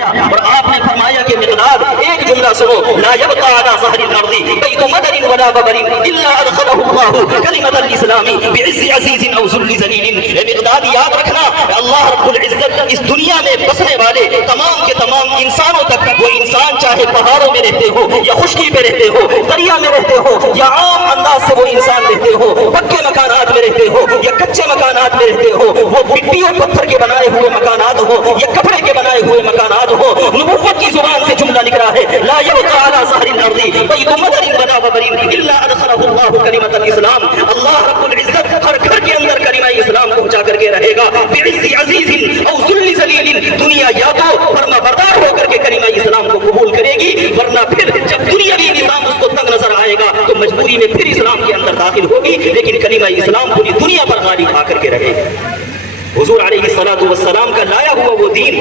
اور آپ نے فرمایا کہ مقداد ایک جملہ سنو، لا یبقى على ظهر الارض بیت مدر ولا وبر الا ادخله الله کلمۃ الاسلام بعز عزیز او ذل ذلیل. اے مقداد یاد رکھنا اللہ رب العزت اس دنیا میں بسنے والے تمام کے تمام انسانوں تک، وہ انسان چاہے پہاڑوں میں رہتے ہو یا خشکی پہ رہتے ہو، دریا میں رہتے ہو یا عام انداز سے وہ انسان رہتے ہو، پکے مکانات میں رہتے ہو یا کچے مکانات میں رہتے ہو، وہ مٹی اور پتھر کے بنائے ہوئے مکانات ہو یا کپڑے کے بنائے ہوئے مکانات ہو، نبوت کی زبان سے جملہ نکلا ہے، لا یبقى على ظهر الارض بیت مدر ولا وبر الا ادخله الله کلمۃ الاسلام. اللہ رب العزت ہر گھر کے اندر کلمہ اسلام پہنچا کر کے رہے گا. بعز عزیز او ذل ذلیل، دنیا یا تو فرما بردار ہو کر کے کلمہ اسلام کو قبول کرے گی، ورنہ پھر جب دنیاوی نظام اس کو تنگ نظر آئے گا تو مجبوری میں پھر اسلام کے اندر داخل ہوگی، لیکن کلمہ اسلام پوری دنیا پر غالب آ کر کے رہے گا. حضور علیہ الصلوۃ والسلام کا لایا ہوا وہ دین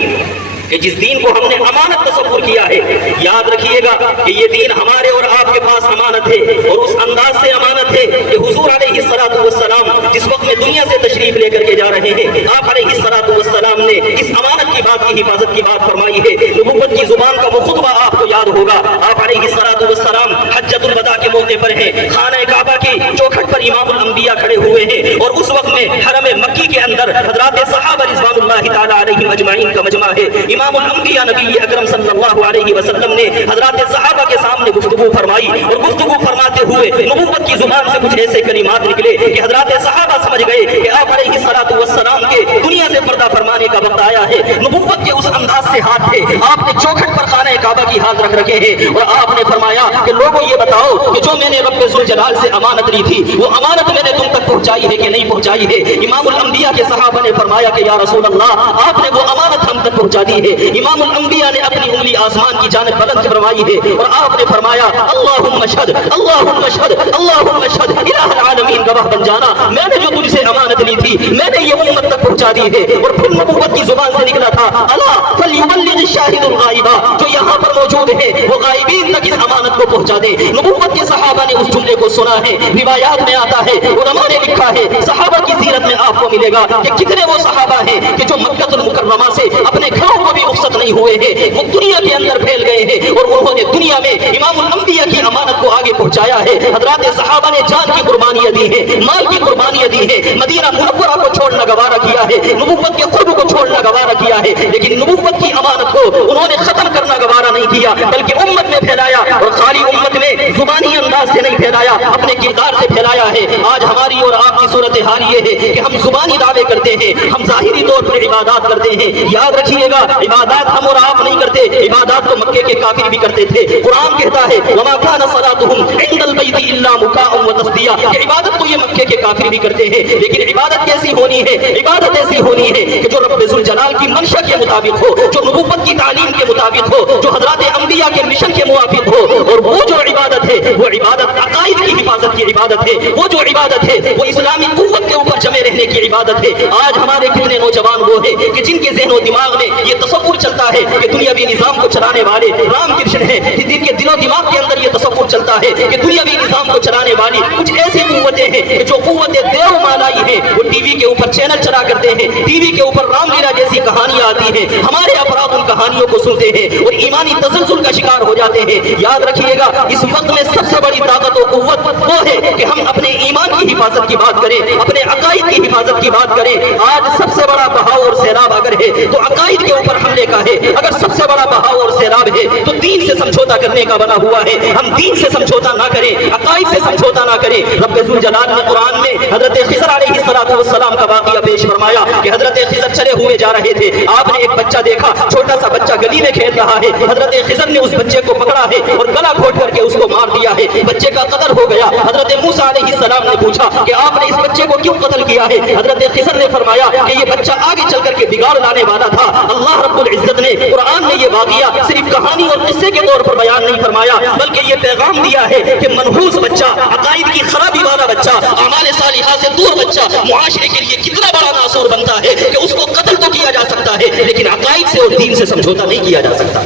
کہ جس دین کو ہم نے امانت تصور کیا ہے، یاد رکھیے گا کہ یہ دین ہمارے اور آپ کے پاس امانت ہے، اور اس انداز سے امانت ہے کہ حضور علیہ الصلوۃ والسلام جس وقت میں دنیا سے تشریف لے کر کے جا رہے ہیں، آپ علیہ الصلوۃ والسلام نے اس امانت کی بات کی حفاظت کی بات فرمائی ہے. نبوت کی زبان کا وہ خطبہ آپ کو یاد ہوگا، آپ علیہ الصلوۃ والسلام حجۃ الوداع کے موقع پر ہیں، خانہ کعبہ کی چوکھٹ پر امام الانبیاء کھڑے ہوئے ہیں، اور اس وقت میں حرم مکی کے اندر حضرات صحابہ رضوان اللہ تعالی علیہم اجمعین کا مجمع ہے. امام الانبیاء نبی اکرم صلی اللہ علیہ وسلم نے حضرات صحابہ کے سامنے گفتگو فرمائی، اور گفتگو فرماتے ہوئے نبوت کی زبان سے کچھ ایسے کلمات نکلے کہ حضرات صحابہ سمجھ گئے کہ آپ علیہ الصلوۃ والسلام کے دنیا سے پردہ فرمانے کا وقت آیا ہے. نبوت کے اس انداز سے ہاتھ تھے، آپ نے چوکھٹ پر خانہ کعبہ کی ہاتھ رکھ رکھے ہیں، اور آپ نے فرمایا کہ لوگوں یہ بتاؤ کہ جو میں نے رب ذوالجلال سے امانت لی تھی وہ امانت میں نے تم تک پہنچائی ہے کہ نہیں پہنچائی ہے. امام الانبیاء کے صحابہ نے فرمایا کہ یا رسول اللہ آپ نے وہ امانت ہم تک پہنچا دی ہے. امام الانبیاء نے اپنی انگلی آسمان کی جانب بلند فرمائی ہے، اور آپ نے فرمایا اللہم اشہد اللہم اشہد اللہم اشہد، الہ العالمین گواہ بن جانا میں نے جو تجھ سے امانت لی تھی میں نے یہ امت تک پہنچا دی ہے. اور پھر نبوت کی زبان سے نکلا تھا الا فلیبلغ الشاہد الغائب، جو یہاں پر موجود ہے وہ غائبین تک اس امانت کو پہنچا دے. نبوت کے صحابہ نے اس جملے کو سنا ہے، روایات میں آتا ہے، علماء نے لکھا ہے، صحابہ کی سیرت میں آپ کو ملے گا کہ کتنے وہ صحابہ ہیں کہ جو مکہ المکرمہ سے اپنے گھروں کو بھی رخصت نہیں ہوئے ہیں، وہ دنیا کے اندر پھیل گئے ہیں، اور انہوں نے دنیا میں امام الانبیاء کی امانت کو آگے پہنچایا ہے. حضرات صحابہ نے جان کی قربانیاں دی ہیں، مال کی قربانیاں دی ہیں، مدینہ منورہ کو چھوڑنا گوارا کیا ہے، نبوت کے قرب کو چھوڑنا گوارا کیا ہے، لیکن نبوت کی امانت کو انہوں نے ختم کرنا گوارا نہیں کیا، بلکہ امت میں پھیلایا، اور خالی امت میں زبانی انداز سے نہیں پھیلایا، اپنے کردار سے پھیلایا ہے. آج ہماری اور آپ کی صورتحال یہ ہے کہ ہم زبانی دعوے کرتے ہیں، ہم ظاہری طور پر عبادات کرتے ہیں. یاد رکھیے گا عبادات ہم اور آپ نہیں کرتے، عبادات تو مکے کے کافر بھی کرتے تھے. قرآن کہتا ہے وما كان صلاتهم عند البيت الا مكاء وتصديا، کہ عبادت تو یہ مکے کے کافر بھی کرتے ہیں، لیکن عبادت کیسی ہونی ہے؟ عبادت ایسی ہونی ہے کہ جو رب ذوالجلال کی منشا کے مطابق ہو، جو نبوت کی تعلیم کے مطابق ہو، جو حضرات انبیاء کے مشن کے موافق ہو. اور وہ جو عبادت ہے وہ عبادت عقائد کی حفاظت کی عبادت ہے، وہ جو عبادت ہے وہ اسلامی قوت کے اوپر جمے رہنے کی عبادت ہے. آج ہمارے کتنے نوجوان وہ ہیں کہ جن کے ذہن و دماغ میں یہ تصور چلتا ہے کہ دنیاوی نظام کو چلانے والے رام کرشن ہیں، جن کے دل و دماغ کے اندر یہ تصور چلتا ہے کہ دنیاوی نظام کو چلانے والی کچھ ایسی قوتیں ہیں کہ جو قوت دیو مالائی ہیں، وہ ٹی وی کے اوپر چینل چلا کرتے ہیں، ٹی وی کے اوپر رام لیلا جیسی کہانیاں آتی ہیں، ہمارے افراد ان کہانیوں کو سنتے ہیں اور ایمانی تزلزل کا شکار ہو جاتے ہیں. یاد رکھیے گا اس وقت میں سب سے بڑی طاقت و قوت وہ ہے کہ ہم اپنے ایمان کی حفاظت کی بات کریں، اپنے عقائد کی حفاظت کی بات کریں. آج سب سے بڑا بہاؤ اور سیلاب اگر ہے تو عقائد کے اوپر حملے کا ہے. اگر سب سے بڑا بہاؤ اور سیلاب ہے تو دین سے سمجھوتا کرنے کا بنا ہوا ہے. ہم دین سے سمجھوتا نہ کریں، عقائد سے سمجھوتا نہ کریں. رب ذوالجلال نے قرآن میں حضرت خضر علیہ السلام کا واقعہ پیش فرمایا کہ حضرت خضر چلے ہوئے جا رہے تھے، آپ نے ایک بچہ دیکھا، چھوٹا سا بچہ گلی میں کھیل رہا ہے. حضرت خضر نے اس بچے کو پکڑا ہے اور گلا گھونٹ کر کے اس کو مار دیا ہے. بچے کا قتل ہو گیا. حضرت موسیٰ علیہ السلام نے پوچھا کہ آپ نے اس بچے کو کیوں قتل کیا ہے؟ حضرت خضر نے فرمایا کہ یہ بچہ آگے چل کر کے بگاڑ لانے والا تھا. اللہ رب العزت نے قرآن میں یہ واقعہ صرف کہانی اور قصے کے طور پر بیان نہیں فرمایا، بلکہ یہ پیغام دیا ہے کہ منحوس بچہ، عقائد کی خرابی والا بچہ، اعمال صالحہ سے دور بچہ معاشرے کے لیے کتنا بڑا ناصور بنتا ہے کہ اس کو قتل تو کیا جا سکتا ہے لیکن عقائد سے اور دین سے سمجھوتا نہیں کیا جا سکتا.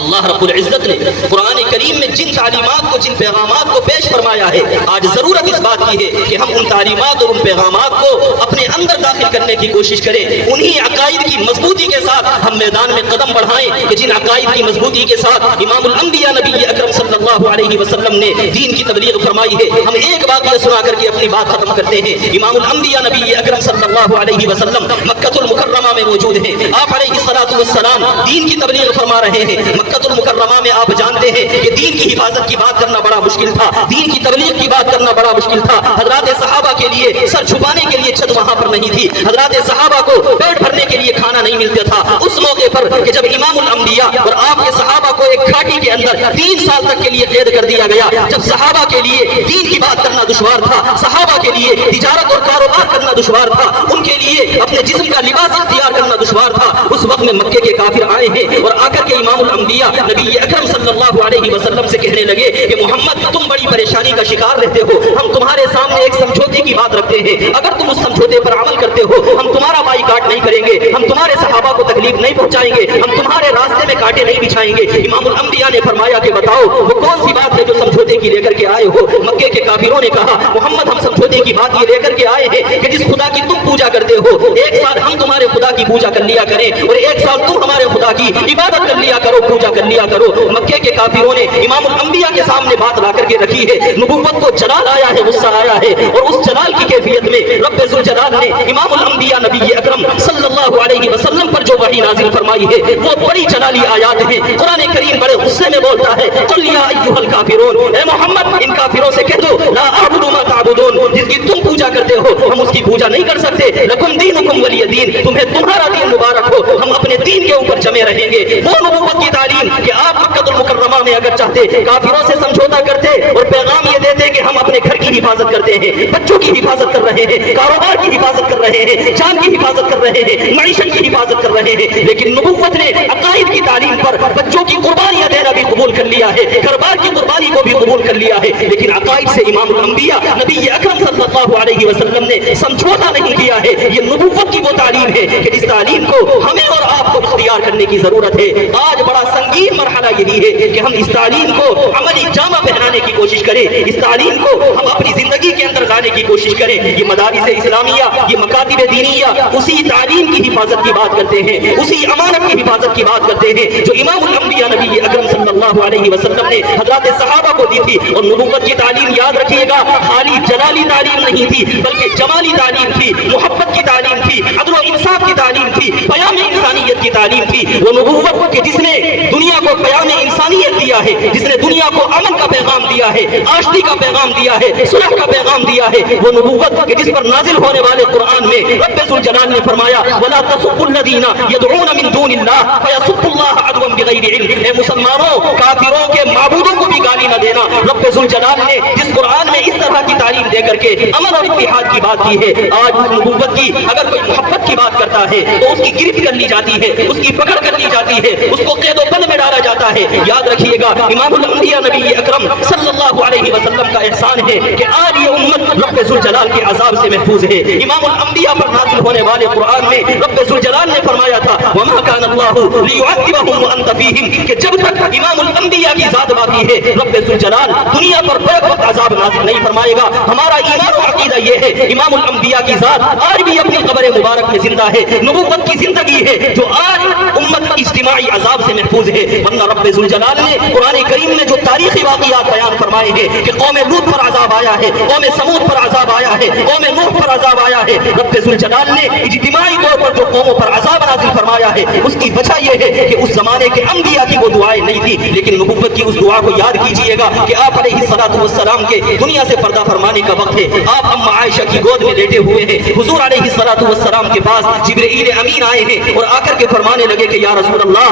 اللہ رب العزت نے قرآن کریم میں جن تعلیمات کو، جن پیغامات کو پیش فرمایا ہے، آج ضرورت اس بات کی ہے کہ ہم ان تعلیمات اور ان پیغامات کو اپنے اندر داخل کرنے کی کوشش کریں، انہی عقائد کی مضبوطی کے ساتھ ہم میدان میں قدم بڑھائیں کہ جن عقائد کی مضبوطی کے ساتھ امام الانبیاء نبی اکرم صلی اللہ علیہ وسلم نے دین کی تبلیغ فرمائی ہے۔ ہم ایک واقعہ سنا کر کے اپنی بات ختم کرتے ہیں۔ امام الانبیاء نبی اکرم صلی اللہ علیہ وسلم مکہ المکرمہ میں موجود ہیں، آپ علیہ السلام دین کی تبلیغ فرما رہے ہیں۔ مکہ المکرمہ میں آپ جانتے ہیں کہ دین کی حفاظت کی بات کرنا بڑا مشکل تھا، دین کی تبلیغ کی بات کرنا بڑا مشکل تھا۔ حضرات صحابہ کے لیے سر چھپانے کے لیے چھت وہاں پر نہیں تھی، حضرات صحابہ کو پیٹ بھرنے کے لیے کھانا نہیں ملتا تھا۔ اس موقع پر کہ جب امام الانبیاء اور آپ کے صحابہ کو ایک گھاٹی کے اندر 3 سال تک کے لیے قید کر دیا گیا، جب صحابہ کے لیے دین کی بات کرنا دشوار تھا، صحابہ کے لیے تجارت اور کاروبار کرنا دشوار تھا، ان کے لیے اپنے جسم کا لباس اختیار کرنا دشوار تھا، اس وقت میں مکے کے کافر آئے ہیں اور آ کر کے امام الانبیاء نبی اکرم صلی اللہ علیہ وسلم سے کہنے لگے کہ محمد تم بڑی پریشانی کا شکار رہتے ہو، ہم تمہارے سامنے ایک سمجھوتے کی بات رکھتے ہیں، اگر تم اس سمجھوتے پر عمل کرتے ہو ہم تمہارا بائیکاٹ نہیں کریں گے، ہم تمہارے صحابہ کو تکلیف نہیں پہنچائیں گے، ہم تمہارے راستے میں کانٹے نہیں بچھائیں گے۔ امام الانبیاء نے فرمایا کہ بتاؤ وہ کون سی بات ہے جو سمجھوتے کی لے کر کے آئے ہو؟ مکے کے کافروں نے کہا محمد ہم سمجھوتے کی بات یہ لے کر کے آئے ہیں کہ جس خدا کی تم پوجا کرتے ہو ایک سال ہم تمہارے خدا کی پوجا کر لیا کریں اور ایک سال تم ہمارے خدا کی عبادت کر لیا کرو، پوجا کر لیا کرو۔ مکے کے کافروں نے امام الانبیاء کے سامنے بات لا کر کے رکھی ہے، نبوت کو جلال آیا ہے، غصہ آیا ہے، اور اس جلال کی کیفیت میں رب ذوالجلال نے امام الانبیاء نبی اکرم صلی اللہ علیہ وسلم پر جو وحی نازل فرمائی ہے وہ بڑی جلالی آیات ہیں۔ قرآن کریم بڑے غصے میں بولتا ہے قل یا ایھا الکافرون، اے محمد ان کافروں سے کہہ دو لا اعبد ما تعبدون، جس کی تم پوجا کرتے ہو ہم اس کی پوجا نہیں کر سکتے، لکم دینکم ولی دین، تمہیں تمہارا دین مبارک ہو، ہم اپنے دین کے اوپر جمے رہیں گے۔ وہ نبوت کی تعلیم کہ آپ مکہ المکرمہ میں اگر چاہتے کافروں سے سمجھوتا کرتے اور پیغام یہ دیتے کہ ہم اپنے گھر کی حفاظت کرتے ہیں، بچوں کی حفاظت کر رہے ہیں، کاروبار کی حفاظت کر رہے ہیں، جان کی حفاظت کر رہے ہیں، معیشت کی حفاظت کر رہے ہیں، لیکن نبوت نے عقائد کی تعلیم پر بچوں کی قربانیاں دینا بھی قبول کر لیا ہے، گھر-بار کی قربانی کو بھی قبول کر لیا ہے، لیکن عقائد سے امام الانبیاء نبی اکرم صلی اللہ علیہ وسلم نے سمجھوتا نہیں کیا ہے۔ یہ نبوت کی وہ تعلیم ہے کہ اس تعلیم کو ہمیں اور آپ کو اختیار کرنے کی ضرورت ہے۔ آج بڑا سنگین مرحلہ یہی ہے کہ ہم اس تعلیم کو عملی جامہ پہنانے کی کوشش کریں، اس تعلیم کو ہم اپنی زندگی کے اندر لانے کی کوشش کریں۔ یہ مدارس اسلامیہ، یہ مکاتب دینیہ اسی تعلیم کی حفاظت کی بات کرتے ہیں، اسی امانت کی حفاظت کی بات کرتے ہیں جو امام الانبیاء نبی اکرم صلی اللہ علیہ وسلم نے حضرات صحابہ کو دی تھی۔ اور نبوت کی تعلیم یاد رکھیے گا خالی جلالی تعلیم نہیں تھی بلکہ جمالی تعلیم تھی، محبت کی تعلیم تھی، عدل و انصاف کی تعلیم تھی، پیام انسانیت کی تعلیم تھی۔ وہ نبوت کہ جس نے دنیا کو پیام انسانیت دیا ہے، جس نے دنیا کو امن کا پیغام دیا ہے، آشتی کا پیغام دیا ہے، صلح کا پیغام دیا ہے، وہ نبوت کہ جس پر نازل ہونے والے قرآن میں رب ذوالجلال نے فرمایا وَلَا تَسُبُّوا الَّذِينَ يَدْعُونَ مِن دُونِ اللَّهِ فَيَسُبُّوا اللَّهَ عَدْوًا بِغَيْرِ عِلْمٍ، اے مسلمانوں کافروں کے معبودوں کو بھی گالی نہ دینا۔ رب ذوالجلال نے جس قرآن میں اس طرح کی تعلیم دے کر کے امن اور اتحاد کی بات کی ہے، آج نبوت کی اگر کوئی محبت کی بات کرتا ہے تو اس کی گرفت کر لی جاتی ہے، اس کی پکڑ کر لی جاتی ہے، اس کو قید و بند میں ڈالا جاتا ہے۔ یاد رکھیے گا امام الانبیاء نبی اکرم صلی اللہ علیہ وسلم کا احسان ہے کہ آج یہ امت رب ذوالجلال کے عذاب سے محفوظ ہے۔ امام الانبیاء پر نازل ہونے والے قرآن میں رب ذوالجلال نے فرمایا تھا وما كان الله ليعذبهم وانت فيهم، کہ جب تک امام الانبیاء کی ذات باقی ہے رب ذوالجلال دنیا پر بیک وقت عذاب نازل نہیں فرمائے گا۔ ہمارا ایمان و عقیدہ یہ ہے امام الانبیاء کی ذات آج بھی اپنی قبر مبارک میں زندہ ہے، نبوت کی زندگی ہے جو آج امت اجتماعی عذاب سے محفوظ ہے۔ ورنہ رب ذوالجلال نے قرآن کریم میں جو تاریخی واقعات بیان فرمائے ہیں کہ قوم لوط پر عذاب آیا ہے، قوم سمود پر عذاب آیا ہے، قوم نوح پر عذاب آیا ہے، رب ذوالجلال نے اجتماعی طور پر جو قوموں پر عذاب نازل فرمایا ہے اس کی وجہ یہ ہے کہ اس زمانے کے انبیاء کی وہ دعائیں نہیں تھی، لیکن نبوت کی اس دعا کو یاد کیجئے گا کہ آپ علیہ السلام کے دنیا سے پردہ فرمانے کا وقت ہے، آپ اما عائشہ کی گود میں لیٹے ہوئے ہیں، حضور علیہ السلام کے پاس جبرائیل امین آئے ہیں اور آ کر کے فرمانے لگے کہ یا رسول اللہ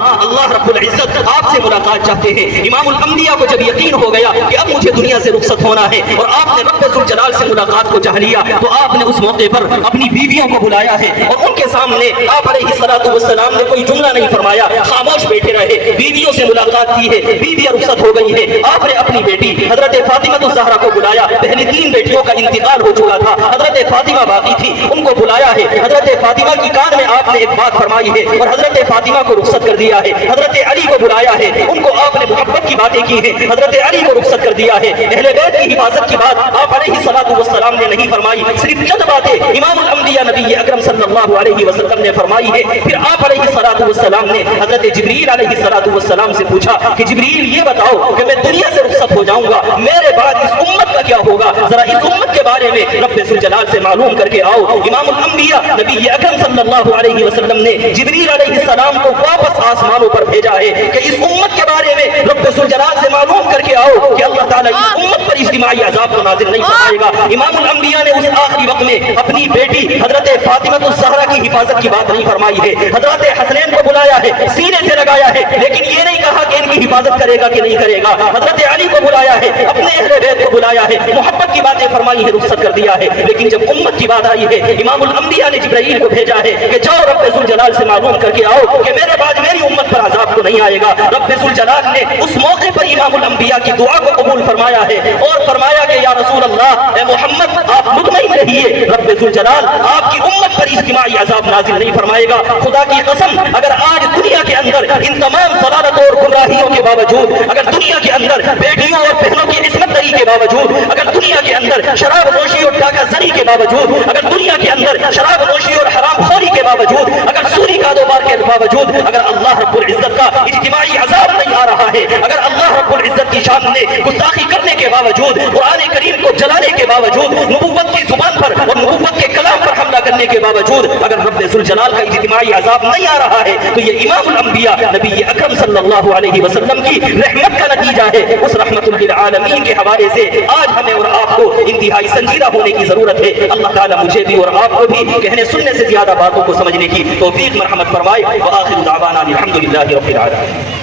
رب العزت آپ سے ملاقات چاہتے ہیں۔ امام الانبیاء کو جب یقین ہو گیا کہ اب مجھے دنیا سے رخصت ہونا ہے اور آپ نے رب ذوالجلال سے ملاقات کو چاہ لیا تو آپ نے اس موقع پر اپنی بیویوں کو بلایا ہے اور ان کے سامنے آپ علیہ السلام نے کوئی جملہ نہیں فرمایا، خاموش خاموش بیٹھے رہے، بیویوں سے ملاقات کی ہے، بیویاں رخصت ہو گئی ہے، آپ نے اپنی بیٹی حضرت فاطمہ الزہرا کو بلایا، پہلی 3 بیٹیوں کا انتقال ہو چکا تھا، حضرت فاطمہ باقی تھی، ان کو بلایا ہے، حضرت فاطمہ کی کان میں آپ نے ایک بات فرمائی ہے اور حضرت فاطمہ کو رخصت کر دیا ہے، حضرت علی کو بلایا ہے، ان کو آپ نے محبت کی باتیں کی ہیں، حضرت علی کو رخصت کر دیا ہے، اہل بیت کی حفاظت کی بات آپ علیہ السلام نے نہیں فرمائی، صرف چند باتیں امام الانبیاء نبی اکرم صلی اللہ علیہ وسلم نے فرمائی ہے۔ پھر آپ علیہ السلام نے حضرت جبریل علیہ السلام سے پوچھا کہ جبریل یہ بتاؤ کہ میں دنیا سے رخصت ہو جاؤں گا، میرے بعد اس امت کا کیا ہوگا، ذرا اس امت کے بارے میں رب ذوالجلال سے معلوم کر کے آؤ۔ امام الانبیاء نبی اکرم صلی اللہ علیہ وسلم نے جبریل علیہ السلام کو واپس آسمانوں پر بھیجا ہے کہ اس امت کے بارے میں رب ذوالجلال سے معلوم کر کے آؤ کہ اللہ تعالیٰ اس امت پر اجتماعی عذاب کو نازل نہیں فرمائے گا۔ امام الانبیاء نے اس آخری وقت میں اپنی بیٹی حضرت فاطمہ الزہرا کی حفاظت کی بات نہیں فرمائی ہے، حضرت حسنین کو بلایا ہے، سینے سے لگایا ہے، لیکن یہ نہیں کہا کہ ان کی حفاظت کرے گا کہ نہیں کرے گا، حضرت علی کو بلایا ہے، اپنے اہل بیت کو بلایا ہے، محبت کی باتیں فرمائی ہے، رخصت کر دیا ہے، لیکن جب امت کی بات آئی ہے امام الانبیاء نے جبرائیل کو بھیجا ہے کہ جاؤ رب ذوالجلال سے معلوم کر کے آؤ کہ میرے بعد میری امت پر عذاب کو نہیں آئے گا۔ رب ذوالجلال نے اس موقع پر امام الانبیاء کی دعا کو قبول فرمایا ہے اور فرمایا کہ یا رسول اللہ، اے محمد آپ مطمئن رہیے، رب ذوالجلال آپ کی امت پر اجتماعی عذاب نازل نہیں فرمائے گا۔ خدا کی قسم اگر آج دنیا کے اندر ان تمام ضلالتوں اور گمراہیوں کے باوجود، اگر دنیا کے اندر بیٹیوں اور بہنوں کی عصمت دری کے باوجود، اگر دنیا کے اندر شراب نوشی اور ڈاکہ زنی کے باوجود، اگر دنیا کے اندر شراب نوشی اور حرام خوری کے باوجود، اگر سوری کاروبار کے باوجود، اگر اللہ رب العزت کا اجتماعی عذاب نہیں آ رہا ہے، اگر اللہ رب العزت کی شان میں گستاخی کرنے کے باوجود، قرآن کریم کو جلانے کے باوجود، نبوت کی زبان پر اور نبوت کے کلام پر حملہ کرنے کے باوجود اگر رب ذوالجلال کا اجتماعی عذاب نہیں آ رہا ہے تو یہ امام الانبیاء نبی اکرم صلی اللہ علیہ وسلم کی رحمت کا نتیجہ ہے۔ اس رحمت للعالمین کے حوالے سے آج ہمیں اور آپ کو انتہائی سنجیدہ ہونے کی ضرورت ہے۔ اللہ تعالیٰ مجھے بھی اور آپ کو بھی کہنے سننے سے زیادہ باتوں کو سمجھنے کی توفیق مرحمت فرمائے۔ وآخر دعوانا الحمدللہ رب العالمین۔